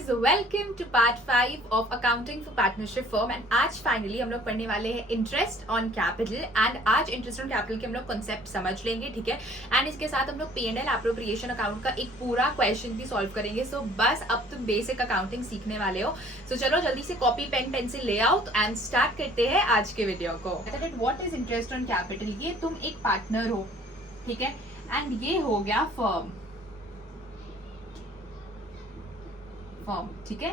Guys, welcome to part 5 of accounting for partnership firm. And आज finally हम लोग पढ़ने वाले हैं इंटरेस्ट ऑन कैपिटल। एंड आज इंटरेस्ट ऑन कैपिटल के हम लोग कॉन्सेप्ट समझ लेंगे, ठीक है। एंड इसके साथ हम लोग P&L एप्रोप्रिएशन अकाउंट का एक पूरा क्वेश्चन भी सॉल्व करेंगे। सो बस अब तुम बेसिक अकाउंटिंग सीखने वाले हो। सो चलो जल्दी से कॉपी पेन पेंसिल ले आओ एंड स्टार्ट करते हैं आज के वीडियो को। What is interest on capital? ये तुम एक पार्टनर हो, ठीक है, एंड ये हो गया फर्म, ठीक है।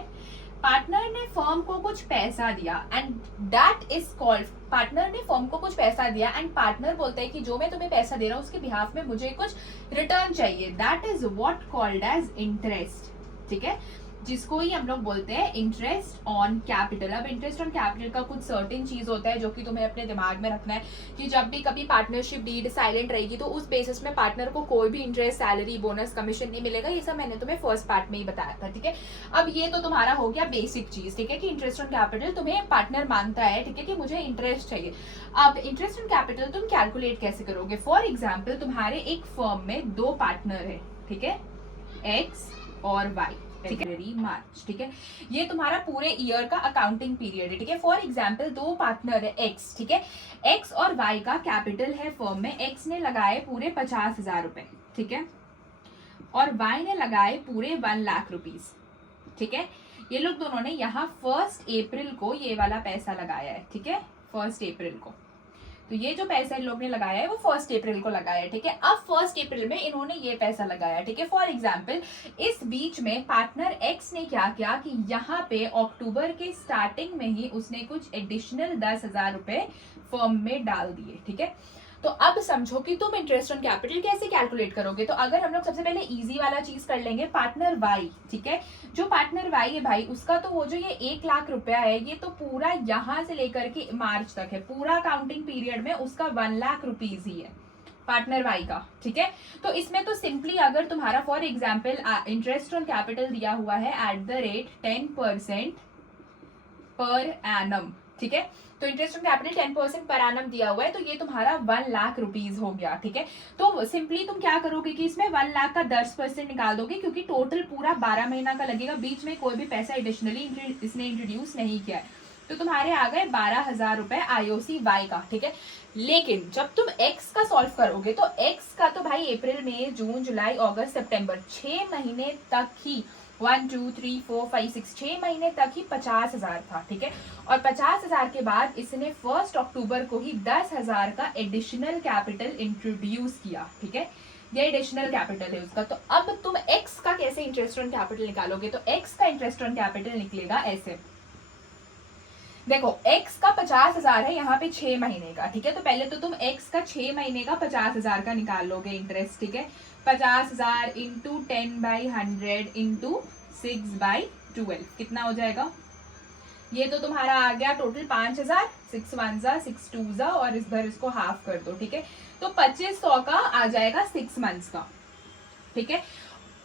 पार्टनर ने फर्म को कुछ पैसा दिया and that is called, partner ने फर्म को कुछ पैसा दिया एंड पार्टनर बोलता है कि जो मैं तुम्हें पैसा दे रहा हूं उसके बिहाफ में मुझे कुछ रिटर्न चाहिए। That is what called as interest, ठीक है, जिसको ही हम लोग बोलते हैं इंटरेस्ट ऑन कैपिटल। अब इंटरेस्ट ऑन कैपिटल का कुछ सर्टेन चीज होता है जो कि तुम्हें अपने दिमाग में रखना है कि जब भी कभी पार्टनरशिप डीड साइलेंट रहेगी तो उस बेसिस में पार्टनर को कोई भी इंटरेस्ट, सैलरी, बोनस, कमीशन नहीं मिलेगा। ये सब मैंने तुम्हें फर्स्ट पार्ट में ही बताया था, ठीक है। अब ये तो तुम्हारा हो गया बेसिक चीज, ठीक है, कि इंटरेस्ट ऑन कैपिटल तुम्हें पार्टनर मानता है, ठीक है, कि मुझे इंटरेस्ट चाहिए। अब इंटरेस्ट ऑन कैपिटल तुम कैलकुलेट कैसे करोगे? फॉर एग्जाम्पल तुम्हारे एक फर्म में दो पार्टनर है, ठीक है, एक्स और वाई, फरवरी मार्च, ठीक है। ये तुम्हारा पूरे ईयर का अकाउंटिंग पीरियड है, ठीक है। फॉर एग्जाम्पल दो पार्टनर है एक्स, ठीक है, एक्स और वाई का कैपिटल है फर्म में। एक्स ने लगाए पूरे 50,000 रुपए, ठीक है, और वाई ने लगाए पूरे 1 लाख रुपीज, ठीक है। ये लोग दोनों ने यहाँ 1 अप्रैल को ये वाला पैसा लगाया है, ठीक है, 1 अप्रैल को। तो ये जो पैसा इन लोग ने लगाया है वो 1 अप्रैल को लगाया है, ठीक है। अब 1 अप्रैल में इन्होंने ये पैसा लगाया, ठीक है। फॉर एग्जाम्पल इस बीच में पार्टनर एक्स ने क्या किया कि यहाँ पे अक्टूबर के स्टार्टिंग में ही उसने कुछ एडिशनल 10,000 रुपए फर्म में डाल दिए, ठीक है। तो अब समझो कि तुम इंटरेस्ट ऑन कैपिटल कैसे कैलकुलेट करोगे। तो अगर हम लोग सबसे पहले इजी वाला चीज कर लेंगे, पार्टनर वाई, ठीक है। जो पार्टनर वाई है भाई, उसका तो वो जो ये 1 लाख रुपया है ये तो पूरा यहाँ से लेकर के मार्च तक है, पूरा अकाउंटिंग पीरियड में उसका 1 लाख रुपीज ही है पार्टनर वाई का, ठीक है। तो इसमें तो सिंपली अगर तुम्हारा for example interest on capital दिया हुआ है @ 10% पर एनम, ठीक है। तो interest on capital 10% per annum दिया हुआ है, तो ये तुम्हारा 1 लाख रुपीज हो गया, ठीक है। तो सिंपली तुम क्या करोगे कि इसमें 1 लाख का 10% निकाल दोगे, क्योंकि टोटल पूरा 12 महीना का लगेगा, बीच में कोई भी पैसा एडिशनली इसने इंट्रोड्यूस नहीं किया है। तो तुम्हारे आ गए 12,000 रुपए IOC वाई का, ठीक है। लेकिन जब तुम एक्स का सॉल्व करोगे तो एक्स का तो भाई अप्रैल, मई, जून, जुलाई, अगस्त, सितंबर 6 महीने तक ही 1 2 3 4 5 6 6 महीने तक ही 50,000 था, ठीक है। और 50,000 के बाद इसने 1 अक्टूबर को ही 10,000 का एडिशनल कैपिटल इंट्रोड्यूस किया, ठीक है। ये एडिशनल कैपिटल है उसका। तो अब तुम एक्स का कैसे इंटरेस्ट ऑन कैपिटल निकालोगे? तो एक्स का इंटरेस्ट ऑन कैपिटल निकलेगा ऐसे, देखो एक्स का 50,000 है यहाँ पे 6 महीने का, ठीक है। तो पहले तो तुम एक्स का 6 महीने का 50,000 का निकाल लोगे इंटरेस्ट, ठीक है। 50,000 इंटू 10/100 इंटू 6/12 कितना हो जाएगा? ये तो तुम्हारा आ गया टोटल 5,000, 6 1 6 2 और इधर इसको हाफ कर दो, ठीक है। तो 2500 का आ जाएगा 6 मंथ्स का, ठीक है।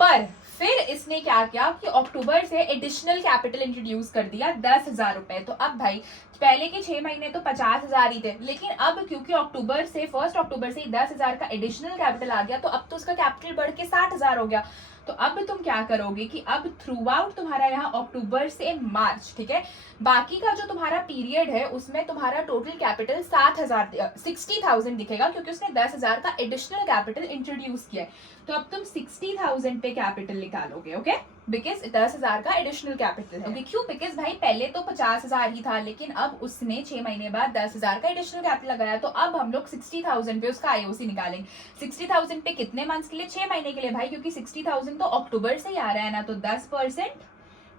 पर फिर इसने क्या किया कि अक्टूबर से एडिशनल कैपिटल इंट्रोड्यूस कर दिया 10,000 रुपए। तो अब भाई पहले के 6 महीने तो 50,000 ही थे, लेकिन अब क्योंकि अक्टूबर से 1 अक्टूबर से 10,000 का एडिशनल कैपिटल आ गया तो अब तो उसका कैपिटल बढ़ के 60,000 हो गया। तो अब तुम क्या करोगे कि अब थ्रू आउट तुम्हारा यहाँ अक्टूबर से मार्च, ठीक है, बाकी का जो तुम्हारा पीरियड है उसमें तुम्हारा टोटल कैपिटल 60,000 दिखेगा, क्योंकि उसने 10,000 का एडिशनल कैपिटल इंट्रोड्यूस किया है। तो अब तुम 60,000 पे कैपिटल निकालोगे, ओके, बिकॉज 10,000 का एडिशनल कैपिटल है, ओके। क्यों? बिकॉज भाई पहले तो 50,000 ही था, लेकिन अब उसने 6 महीने बाद 10,000 का एडिशनल कैपिटल लगाया। तो अब हम लोग 60,000 पे उसका IOC निकालेंगे। 60,000 पे कितने मंथ्स के लिए? 6 महीने के लिए भाई, क्योंकि 60,000 तो अक्टूबर से ही आ रहा है ना। तो 10%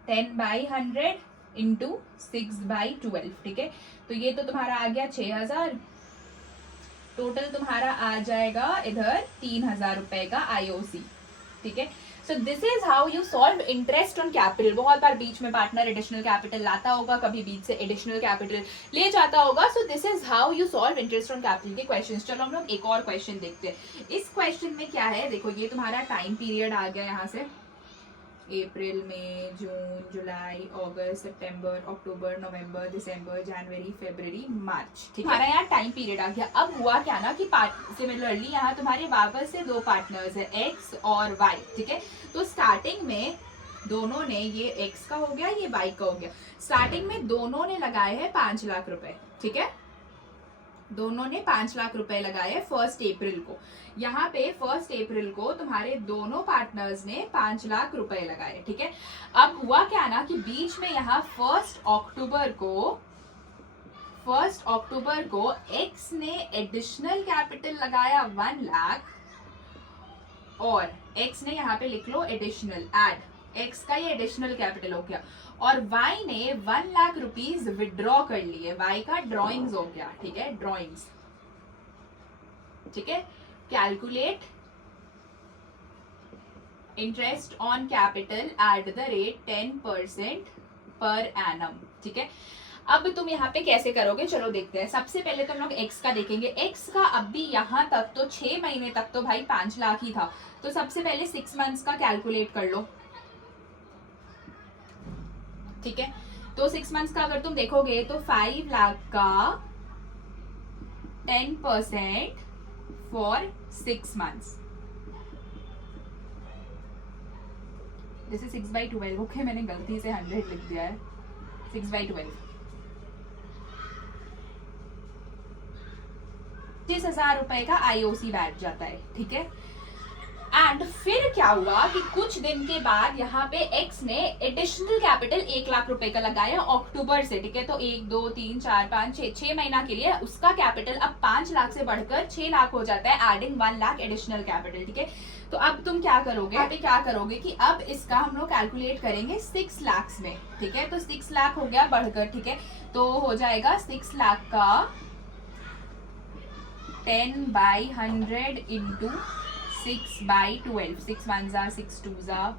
10/100 इंटू 6/12, ठीक है। तो ये तो तुम्हारा आ गया 6,000, टोटल तुम्हारा आ जाएगा इधर 3,000 रुपए का IOC, ठीक है। So this is how you solve interest on capital. बहुत बार बीच में पार्टनर एडिशनल कैपिटल लाता होगा, कभी बीच से एडिशनल कैपिटल ले जाता होगा। So this is how you solve interest on capital के क्वेश्चंस। चलो हम लोग एक और क्वेश्चन देखते हैं। इस क्वेश्चन में क्या है, देखो ये तुम्हारा टाइम पीरियड आ गया यहाँ से, अप्रैल, मई, जून, जुलाई, अगस्त, सितंबर, अक्टूबर, नवंबर, दिसंबर, जनवरी, फरवरी, मार्च, ठीक है। हमारा यहाँ टाइम पीरियड आ गया। अब हुआ क्या ना कि सिमिलरली यहाँ तुम्हारे वापस से दो पार्टनर्स है एक्स और वाई, ठीक है। तो स्टार्टिंग में दोनों ने, ये x का हो गया, ये y का हो गया, स्टार्टिंग में दोनों ने लगाए हैं 5 लाख रुपए, ठीक है, दोनों ने 5 लाख रुपए लगाए 1 अप्रैल को। यहाँ पे 1 अप्रैल को तुम्हारे दोनों पार्टनर्स ने 5 लाख रुपए लगाए, ठीक है। अब हुआ क्या ना कि बीच में यहाँ 1 अक्टूबर को एक्स ने एडिशनल कैपिटल लगाया 1 लाख, और एक्स ने यहाँ पे लिख लो एडिशनल, एड एक्स का ये एडिशनल कैपिटल हो गया, और वाई ने 1 लाख रुपीज विड्रॉ कर लिए, वाई का ड्रॉइंग्स हो गया, ठीक है, ड्रॉइंग्स, ठीक है। Calculate interest on capital at the rate 10% per annum, ठीक है। अब तुम यहाँ पे कैसे करोगे, चलो देखते हैं। सबसे पहले तो हम लोग एक्स का देखेंगे। एक्स का अब भी यहाँ तक तो 6 महीने तक तो भाई 5 लाख ही था, तो सबसे पहले 6 मंथ्स का कैलकुलेट कर लो, ठीक है। तो 6 मंथ्स का अगर तुम देखोगे तो 5 लाख का 10% फॉर 6 मंथ्स, जैसे 6/12, ओके मैंने गलती से 100 लिख दिया है, 6/12 30,000 रुपए का आईओसी बैठ जाता है, ठीक है। एंड फिर क्या हुआ कि कुछ दिन के बाद यहाँ पे एक्स ने एडिशनल कैपिटल 1 लाख रुपए का लगाया अक्टूबर से, ठीक है। तो 1 2 3 4 5 6 महीना के लिए उसका कैपिटल अब 5 लाख से बढ़कर 6 लाख हो जाता है, एडिंग 1 लाख एडिशनल कैपिटल, ठीक है। तो अब तुम क्या करोगे, यहाँ पे क्या करोगे कि अब इसका हम लोग कैलकुलेट करेंगे 6 लाख में, ठीक है। तो 6 लाख हो गया बढ़कर, ठीक है। तो हो जाएगा 6 लाख का 10/100 into 6/12, 6 1s are 6 2s are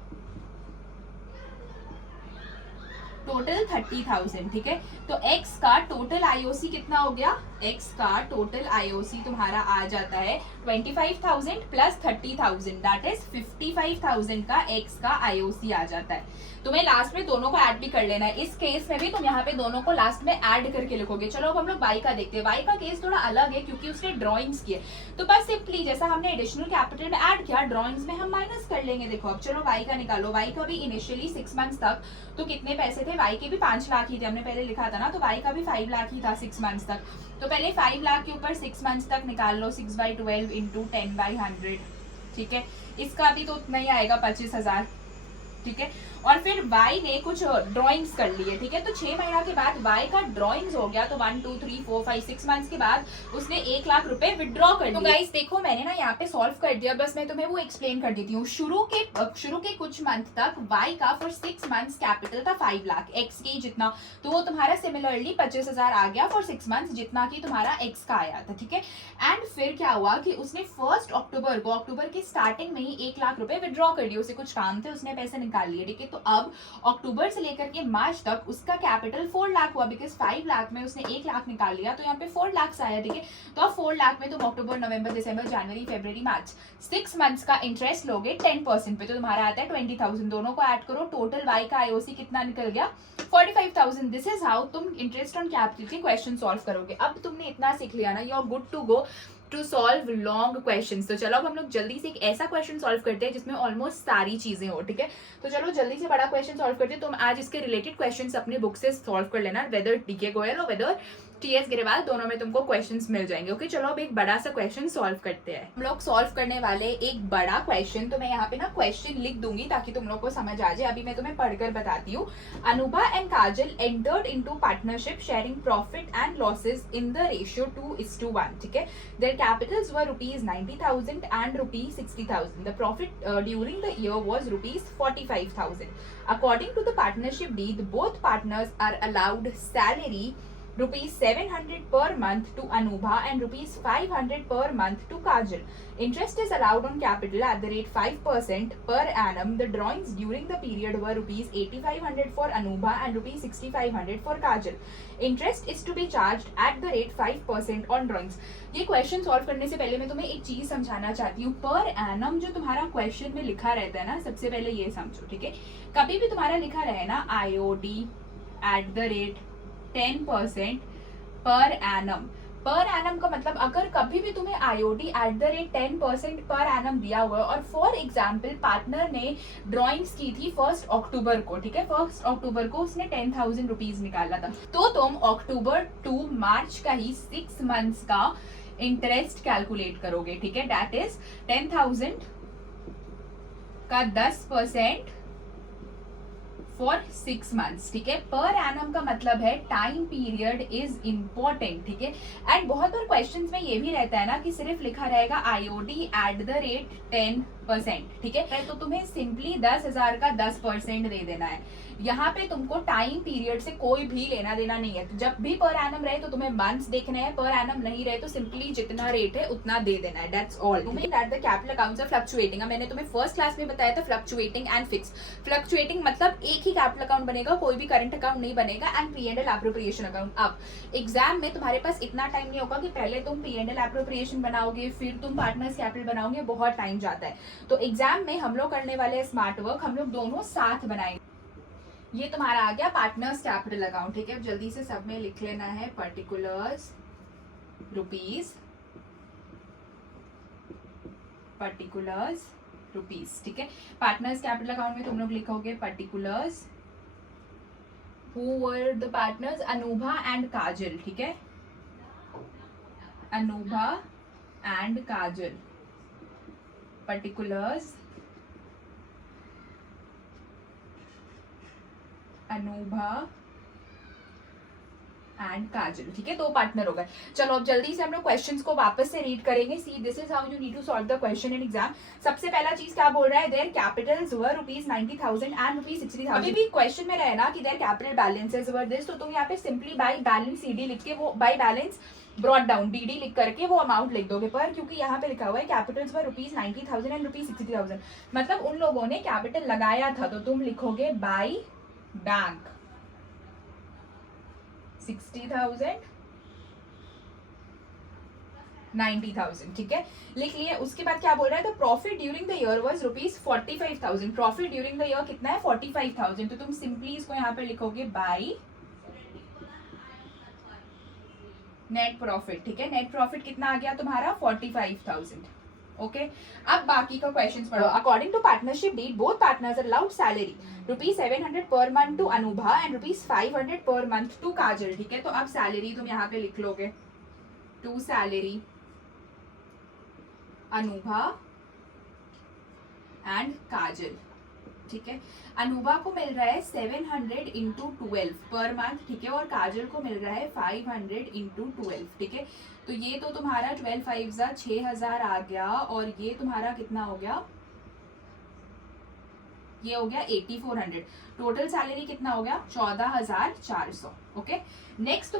total 30,000, ठीक है। तो x का टोटल आईओसी कितना हो गया, x का टोटल आईओसी तुम्हारा आ जाता है 25,000 प्लस 30,000, दैट इज 55,000 का x का आईओसी आ जाता है। तुम्हें लास्ट में दोनों को ऐड भी कर लेना है, इस केस में भी तुम यहाँ पे दोनों को लास्ट में ऐड करके लिखोगे। चलो अब हम लोग y का देखते हैं। y का केस थोड़ा अलग है क्योंकि उसने ड्रॉइंग्स किए, तो बस सिंपली जैसा हमने एडिशनल कैपिटल में ऐड किया, ड्रॉइंग्स में हम माइनस कर लेंगे। देखो अब चलो y का निकालो। y का भी इनिशियली 6 मंथ्स तक तो कितने पैसे थे, y के भी 5 लाख ही थे, हमने पहले लिखा था ना, तो y का भी 5 लाख ही था 6 मंथ्स तक। तो पहले 5 लाख के ऊपर 6 मंथ्स तक निकाल लो, 6/12 इंटू 10/100, ठीक है। इसका भी तो उतना ही आएगा 25,000, ठीक है। और फिर y ने कुछ ड्राइंग्स कर लिए, ठीक है। तो 6 महीना के बाद y का ड्राइंग्स हो गया, तो 1 2 3 4 5 6 मंथ्स के बाद उसने 1 लाख रुपए विड्रॉ कर लिए। तो गाइस देखो मैंने ना यहाँ पे सॉल्व कर दिया, बस मैं तुम्हें वो एक्सप्लेन कर देती हूँ। शुरू के कुछ मंथ तक y का फॉर 6 मंथ्स कैपिटल था 5 लाख, x के जितना, तो वो तुम्हारा सिमिलरली 25,000 आ गया फॉर 6 मंथ्स, जितना कि तुम्हारा x का आया था, ठीक है। एंड फिर क्या हुआ कि उसने 1 अक्टूबर को, अक्टूबर की स्टार्टिंग में ही 1 लाख रुपए विड्रॉ कर लिए, उसे कुछ काम थे, उसने पैसे निकाल लिए, ठीक है। तो अब अक्टूबर से लेकर के मार्च तक उसका कैपिटल 4 लाख हुआ, बिकॉज 5 लाख में उसने 1 लाख निकाल लिया, तो यहाँ पे 4 लाख आया, ठीक है। तो अब 4 लाख में तुम अक्टूबर नवंबर दिसंबर जनवरी फरवरी मार्च 6 मंथ्स का इंटरेस्ट लोगे 10% पे, तो तुम्हारा आता है 20,000। दोनों को ऐड करो, टोटल y का आईओसी कितना निकल गया 45,000। दिस इज हाउ तुम इंटरेस्ट ऑन कैपिटल के क्वेश्चन सॉल्व करोगे। अब तुमने इतना सीख लिया ना, you are good to go to solve long questions. तो चलो अब हम लोग जल्दी से एक ऐसा क्वेश्चन सॉल्व करते हैं जिसमें ऑलमोस्ट सारी चीजें हो, ठीक है। तो चलो जल्दी से बड़ा क्वेश्चन सॉल्व करते हैं। तुम आज इसके रिलेटेड क्वेश्चंस अपने बुक से सॉल्व कर लेना, वेदर डीके गोयल और वेदर टीएस गिरेवाल, दोनों में तुमको क्वेश्चंस मिल जाएंगे। ओके चलो अब एक बड़ा सा क्वेश्चन सॉल्व करते हैं। हम लोग सॉल्व करने वाले एक बड़ा क्वेश्चन, तो मैं यहाँ पे ना क्वेश्चन लिख दूंगी ताकि तुम लोग को समझ आ जाए। अभी मैं तुम्हें पढ़कर बताती हूँ। Anubha and Kajal entered into partnership sharing profit and losses in the ratio 2:1, ठीक है। There Capitals were ₹90,000 and ₹60,000. The profit during the year was ₹45,000. According to the partnership deed, both partners are allowed salary ₹700 per month to Anubha and ₹500 per month to Kajal. Interest is allowed on capital at the rate 5% per annum. The drawings during the period were ₹8,500 for Anubha and ₹6,500 for Kajal. Interest is to be charged at the rate 5% on drawings. ये question solve करने से पहले मैं तुम्हें एक चीज समझाना चाहती हूँ। पर एनम जो तुम्हारा क्वेश्चन में लिखा रहता है ना, सबसे पहले ये समझो, ठीक है। कभी भी तुम्हारा लिखा रहे ना IOD at the rate 10% per annum, per annum का मतलब अगर कभी भी तुम्हें आईओडी @ 10% पर एनम दिया हुआ है, और फॉर एग्जाम्पल पार्टनर ने ड्रॉइंग्स की थी 1 अक्टूबर को, ठीक है, 1 अक्टूबर को उसने 10,000 रुपीज निकाला था, तो तुम अक्टूबर टू मार्च का ही 6 मंथ्स का इंटरेस्ट कैलकुलेट करोगे, ठीक है, दैट इज 10,000 का 10% फॉर 6 मंथ्स, ठीक है। पर एनम का मतलब है टाइम पीरियड इज इम्पोर्टेंट, ठीक है। एंड बहुत बार क्वेश्चंस में ये भी रहता है ना कि सिर्फ लिखा रहेगा आईओडी @ 10%, ठीक है, तो तुम्हें सिंपली 10,000 का 10% दे देना है। यहाँ पे तुमको टाइम पीरियड से कोई भी लेना देना नहीं है। तो जब भी पर एनम रहे तो तुम्हें मंथ्स देखने हैं, पर एनम नहीं रहे तो सिंपली जितना रेट है उतना दे देना है, that's all. That the capital accounts are fluctuating. मैंने तुम्हें फर्स्ट क्लास में बताया था फ्लक्चुएटिंग एंड फिक्स। फ्लक्चुएटिंग मतलब एक ही कैपिटल अकाउंट बनेगा, कोई भी करंट अकाउंट नहीं बनेगा, एंड P&L एप्रोप्रिएशन अकाउंट। अब एग्जाम में तुम्हारे पास इतना टाइम नहीं होगा कि पहले तुम P&L एप्रोप्रिएशन बनाओगे फिर तुम पार्टनर्स कैपिटल बनाओगे, बहुत टाइम जाता है। तो एग्जाम में हम लोग करने वाले स्मार्ट वर्क, हम लोग दोनों साथ बनाएंगे। ये तुम्हारा आ गया पार्टनर्स कैपिटल अकाउंट, ठीक है। जल्दी से सब में लिख लेना है पर्टिकुलर्स रुपीज, पर्टिकुलर्स रुपीज, ठीक है। पार्टनर्स कैपिटल अकाउंट में तुम लोग लिखोगे particulars, who were the partners, Anubha and Kajal, ठीक है, Anubha and Kajal, particulars Anubha and Kajal, ठीक है, 2 पार्टनर हो गए। चलो अब जल्दी से हम लोग क्वेश्चंस को वापस से रीड करेंगे। See this is how you need to solve the question in exam. सबसे पहला चीज क्या बोल रहा है, देयर कैपिटल्स वर ₹90,000 एंड ₹60,000। अभी भी क्वेश्चन में रहे ना कि their capital balances were this, तो तुम यहाँ पे सिंपली बाय बैलेंस CD लिख के, वो by balance brought down DD लिख करके वो अमाउंट लिख दोगे। पर क्योंकि यहाँ पे लिखा हुआ है कैपिटल्स वर ₹90,000 एंड ₹60,000, मतलब उन लोगों ने कैपिटल लगाया था, तो तुम लिखोगे बाय बैंक 60,000 90,000, ठीक है, लिख लिए। उसके बाद क्या बोल रहा है, the profit during the year was ₹45,000। Profit during the year कितना है, 45,000, तो तुम सिंपली इसको यहाँ पे लिखोगे बाय नेट प्रॉफिट, ठीक है। नेट प्रॉफिट कितना आ गया तुम्हारा, 45,000, ओके। अब बाकी का क्वेश्चंस पढ़ो। According to partnership deed both partners are allowed salary ₹700 per month to Anubha and ₹500 per month to काजल, ठीक है। तो अब सैलरी तुम यहाँ पे लिख लोगे, to salary Anubha and Kajal, ठीक है। अनूभा को मिल रहा है 700 इंटू 12 पर मंथ, ठीक है, और काजल को मिल रहा है 500 इंटू 12, ठीक है। तो ये तो तुम्हारा 12 5 6,000 आ गया, और ये तुम्हारा कितना हो गया, ये हो गया 8400। टोटल सैलरी कितना हो गया, 14,400, ओके। नेक्स्ट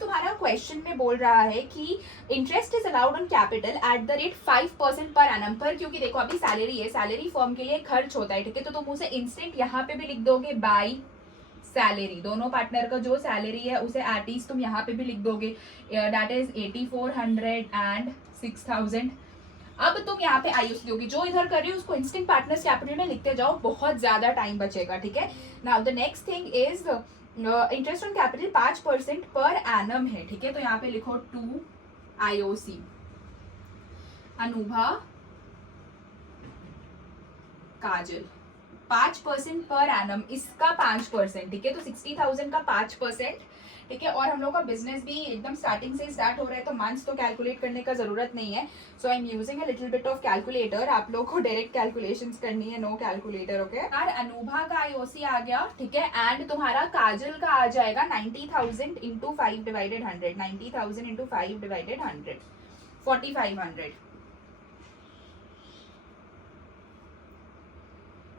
तुम्हारा क्वेश्चन में बोल रहा है कि interest is allowed on capital @ 5% per annum पर, क्योंकि देखो अभी सैलरी है, सैलरी फर्म के लिए खर्च होता है, ठीक है, तो तुम उसे इंस्टेंट यहाँ पे भी लिख दोगे बाय सैलरी। दोनों पार्टनर का जो सैलरी है उसे एटलीस्ट तुम यहाँ पे भी लिख दोगे, दैट इज 8400 एंड 6000। अब तुम यहाँ पे आईओसी दोगे, जो इधर कर रही हो उसको इंस्टेंट पार्टनर्स कैपिटल में लिखते जाओ, बहुत ज्यादा टाइम बचेगा, ठीक है। Now the next thing is interest on capital 5% per annum है, ठीक है, तो यहाँ पे लिखो 2 आईओसी अनूभा काजल, 5% पर एनम, इसका 5%, ठीक है, तो 60,000 का 5%, ठीक है। और हम लोग का बिजनेस भी एकदम स्टार्टिंग से स्टार्ट हो रहा है, तो मंथ्स तो कैलकुलेट करने का जरूरत नहीं है, so I am using a little bit of calculator. आप लोग को डायरेक्ट कैलकुलेशंस करनी है, नो कैलकुलेटर, ओके। यार अनूभा का आईओसी आ गया, ठीक है, एंड तुम्हारा काजल का आ जाएगा 90,000 into 5 divided 100, 90,000 into 5 divided 100, 4500।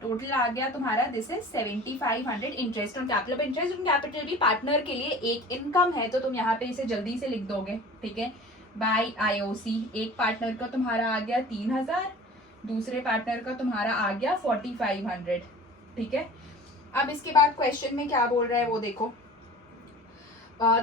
Total आ गया तुम्हारा, this is 7500 interest on capital. Interest on capital भी पार्टनर के लिए एक इनकम है, तो तुम यहाँ पे इसे जल्दी से लिख दोगे, ठीक है, बाय आईओसी। एक पार्टनर का तुम्हारा आ गया 3,000, दूसरे पार्टनर का तुम्हारा आ गया 4500, ठीक है। अब इसके बाद क्वेश्चन में क्या बोल रहा है वो देखो,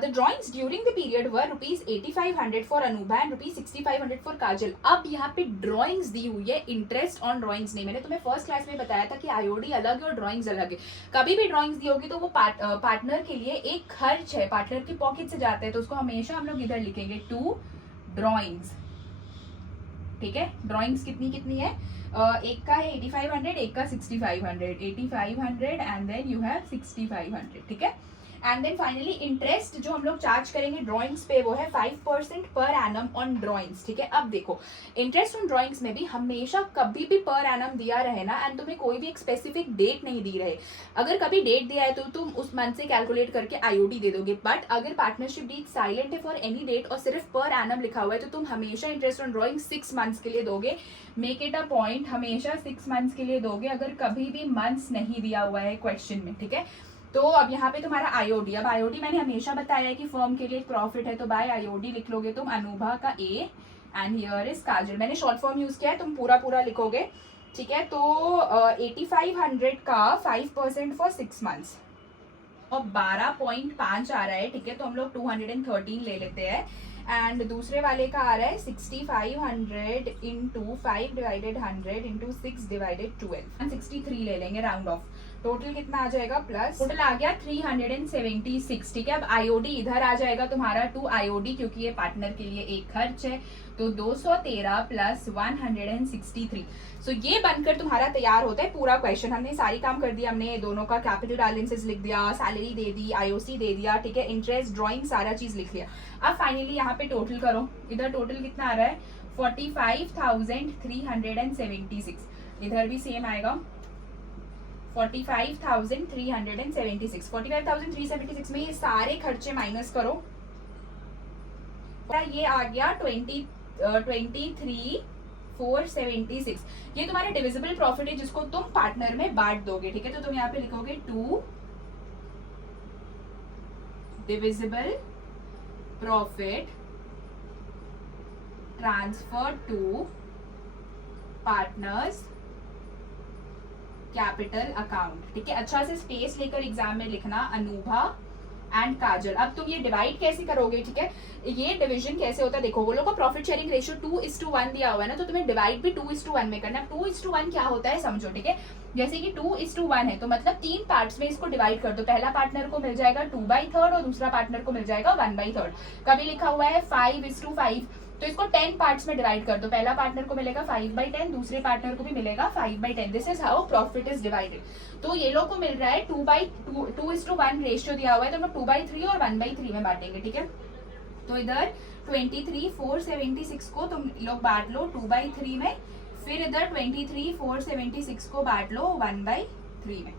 the drawings during the period were ₹8500 for Anubha and ₹6500 for Kajal. अब यहाँ पे ड्रॉइंग्स दी हुई है, इंटरेस्ट ऑन ड्रॉइंग्स नहीं। मैंने तुम्हें फर्स्ट क्लास में बताया था कि आईओडी अलग है और ड्रॉइंग्स अलग है। कभी भी ड्रॉइंग्स दी होगी तो वो पार्टनर के लिए एक खर्च है, पार्टनर की पॉकेट से जाता है, तो उसको हमेशा हम लोग इधर लिखेंगे टू ड्रॉइंग्स। ठीक है, ड्रॉइंग्स कितनी कितनी है, एक का है 8500, एक का 6500, 8500 एंड देन यू हैव 6500। ठीक है, एंड देन फाइनली इंटरेस्ट जो हम लोग चार्ज करेंगे ड्राइंग्स पे वो है 5% पर एनम ऑन ड्राइंग्स। ठीक है, अब देखो इंटरेस्ट ऑन ड्राइंग्स में भी हमेशा कभी भी पर एनम दिया रहे ना, एंड तुम्हें कोई भी एक स्पेसिफिक डेट नहीं दी रहे। अगर कभी डेट दिया है तो तुम उस मंथ से कैलकुलेट करके आईओडी दे दोगे, बट अगर पार्टनरशिप डीड साइलेंट है फॉर एनी डेट और सिर्फ पर एनम लिखा हुआ है तो तुम हमेशा इंटरेस्ट ऑन ड्राइंग 6 मंथ्स के लिए दोगे। मेक इट अ पॉइंट, हमेशा 6 मंथ्स के लिए दोगे अगर कभी भी मंथ्स नहीं दिया हुआ है क्वेश्चन में। ठीक है, तो अब यहाँ पे तुम्हारा आईओडी, अब आईओडी मैंने हमेशा बताया है कि फर्म के लिए प्रॉफिट है तो बाय आईओडी लिख लोगे तुम अनूभा का ए एंड हियर इज काजल। मैंने शॉर्ट फॉर्म यूज किया है, तुम पूरा पूरा लिखोगे। ठीक है, तो 8500 का 5% फॉर 6 मंथ्स और 12.5 आ रहा है। ठीक है, तो हम लोग 213 ले लेते हैं, एंड दूसरे वाले का आ रहा है 6500 इंटू 5 डिवाइडेड 100 इंटू 6 डिवाइडेड 12, 163 ले लेंगे राउंड ऑफ। टोटल कितना आ जाएगा, प्लस टोटल आ गया 376। ठीक है, अब आईओडी इधर आ जाएगा तुम्हारा टू आईओडी, क्योंकि ये पार्टनर के लिए एक खर्च है, तो 213 प्लस 163। सो ये बनकर तुम्हारा तैयार होता है पूरा क्वेश्चन। हमने सारी काम कर दिया, हमने दोनों का कैपिटल बैलेंसेस लिख दिया, सैलरी दे दी, आईओसी दे दिया। ठीक है, इंटरेस्ट, ड्राइंग, सारा चीज लिख लिया। अब फाइनली यहाँ पे टोटल करो, इधर टोटल कितना आ रहा है 45,376, इधर भी सेम आएगा 45,376। 45,376 में ये सारे खर्चे माइनस करो, ये आ गया 23,476। ये तुम्हारा डिविजिबल प्रॉफिट है जिसको तुम पार्टनर में बांट दोगे। ठीक है, तो तुम यहाँ पे लिखोगे to divisible profit transfer to partners capital account. ठीक है, अच्छा से स्पेस लेकर एग्जाम में लिखना अनूभा एंड काजल। अब तुम ये डिवाइड कैसे करोगे, ठीक है, ये डिवीजन कैसे होता है देखो, वो लोग का प्रॉफिट शेयरिंग रेशियो 2:1 दिया हुआ है ना, तो तुम्हें डिवाइड भी 2:1 में करना है। 2:1 क्या होता है समझो। ठीक है, जैसे कि 2:1 है तो मतलब 3 पार्ट्स में इसको डिवाइड कर दो। पहला पार्टनर को मिल जाएगा 2/3 और दूसरा पार्टनर को मिल जाएगा 1/3। कभी लिखा हुआ है 5:5, तो इसको 10 पार्ट्स में डिवाइड कर दो। पहला पार्टनर को मिलेगा 5/10, दूसरे पार्टनर को भी मिलेगा 5/10। This is how profit is divided. तो ये लोग को मिल रहा है 2:1 रेशियो दिया हुआ है, तो हम लोग 2/3 और 1/3 में बांटेंगे। ठीक है, तो इधर 23,476 को तुम लोग बांट लो 2/3 में, फिर इधर 23,476 को बांट लो 1/3 में।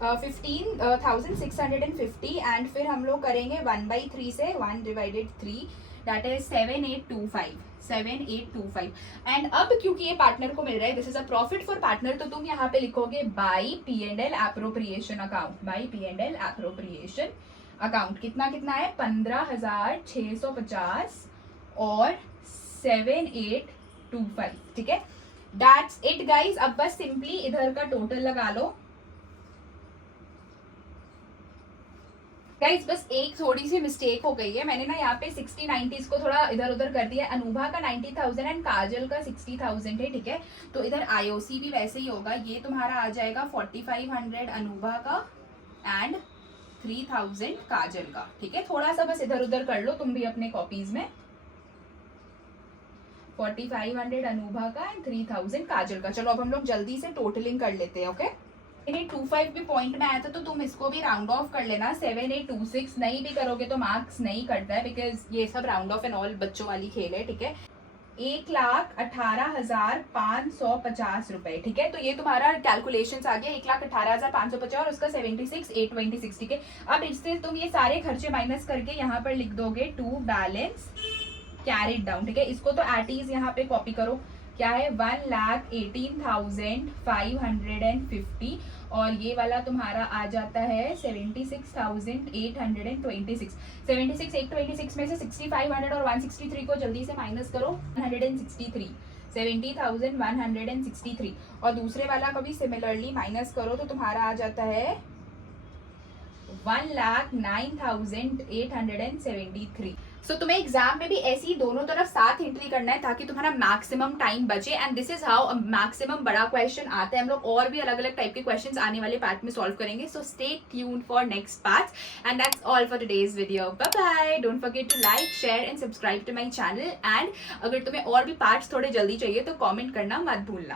15,650 एंड फिर हम लोग करेंगे 1/3 से 1/3, दैट इज 7825 एंड अब क्योंकि ये पार्टनर को मिल रहा है, this is a profit for partner, तो तुम यहाँ पे लिखोगे by P&L appropriation account. By P&L appropriation account कितना कितना है 15,650 और 7825। ठीक है, दैट्स इट गाइज। अब बस सिंपली इधर का टोटल लगा लो गाइज। बस एक थोड़ी सी मिस्टेक हो गई है, मैंने ना यहाँ पे 60-90s को थोड़ा इधर उधर कर दिया। अनूभा का 90,000 एंड काजल का 60,000 है। ठीक है, तो इधर आईओसी भी वैसे ही होगा, ये तुम्हारा आ जाएगा 4500 अनूभा का एंड 3000 काजल का। ठीक है, थोड़ा सा बस इधर उधर कर लो तुम भी अपने कॉपीज में, 4500 अनूभा का एंड 3000 काजल का। चलो अब हम लोग जल्दी से टोटलिंग कर लेते हैं। ओके, 2825 भी पॉइंट में आया था, तो तुम इसको भी राउंड ऑफ कर लेना। 7826 नहीं भी करोगे तो मार्क्स नहीं करता है, बिकॉज ये सब राउंड ऑफ एंड ऑल बच्चों वाली खेल है। ठीक है, 1,18,550 रुपए। ठीक है, तो ये तुम्हारा कैलकुलेशन आ गया 1,18,550 और उसका 76,826। ठीक है, अब इससे तुम ये सारे खर्चे माइनस करके यहाँ पर लिख दोगे टू बैलेंस कैरिड डाउन। ठीक है, इसको तो एट इज यहाँ पे कॉपी करो, क्या है 1,18,550 और ये वाला तुम्हारा आ जाता है 76,826। 76,826 में से 6500 और 163 को जल्दी से माइनस करो, 163। 70,163 और दूसरे वाला का भी सिमिलरली माइनस करो तो तुम्हारा आ जाता है 1,09,873। सो तुम्हें एग्जाम में भी ऐसे ही दोनों तरफ साथ एंट्री करना है ताकि तुम्हारा मैक्सिमम टाइम बचे and this is how maximum बड़ा क्वेश्चन आता है। हम लोग और भी अलग अलग टाइप के क्वेश्चंस आने वाले पार्ट में सॉल्व करेंगे, so stay tuned for next part and that's all for today's video. Bye bye, don't forget to like share and subscribe to my channel and अगर तुम्हें और भी पार्ट्स थोड़े जल्दी चाहिए तो कॉमेंट करना मत भूलना।